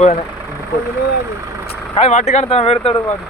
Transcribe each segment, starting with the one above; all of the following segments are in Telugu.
పోయినా కానీ వాటికంటే తను పెడతాడు వాడు.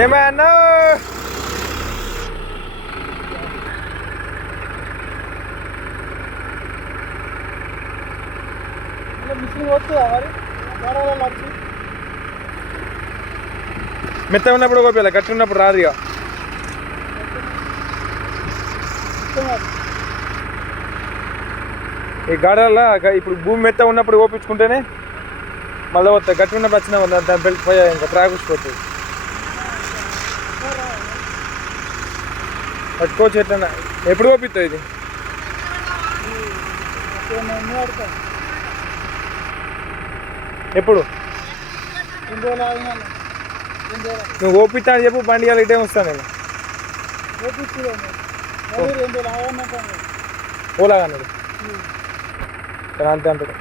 ఏమన్నా మెత్త ఉన్నప్పుడు కోపేయాలి, గట్టి ఉన్నప్పుడు రాదు. ఇక ఈ గాడల ఇప్పుడు భూమి మెత్త ఉన్నప్పుడు ఓపించుకుంటేనే మళ్ళీ వస్తాయి. గట్టి ఉన్నప్పుడు వచ్చిన దాని బెల్ట్ పోయా ఇంకా త్రాగుసిపోతుంది. పట్టుకోవచ్చు ఎట్లా ఎప్పుడు ఓపిస్తావు ఇది? ఎప్పుడు నువ్వు ఓపిస్తా అని చెప్పు, బండి ఇవాళ ఇటే వస్తాను నేను. ఓలాగా అన్నాడు అంతే అంటాడు.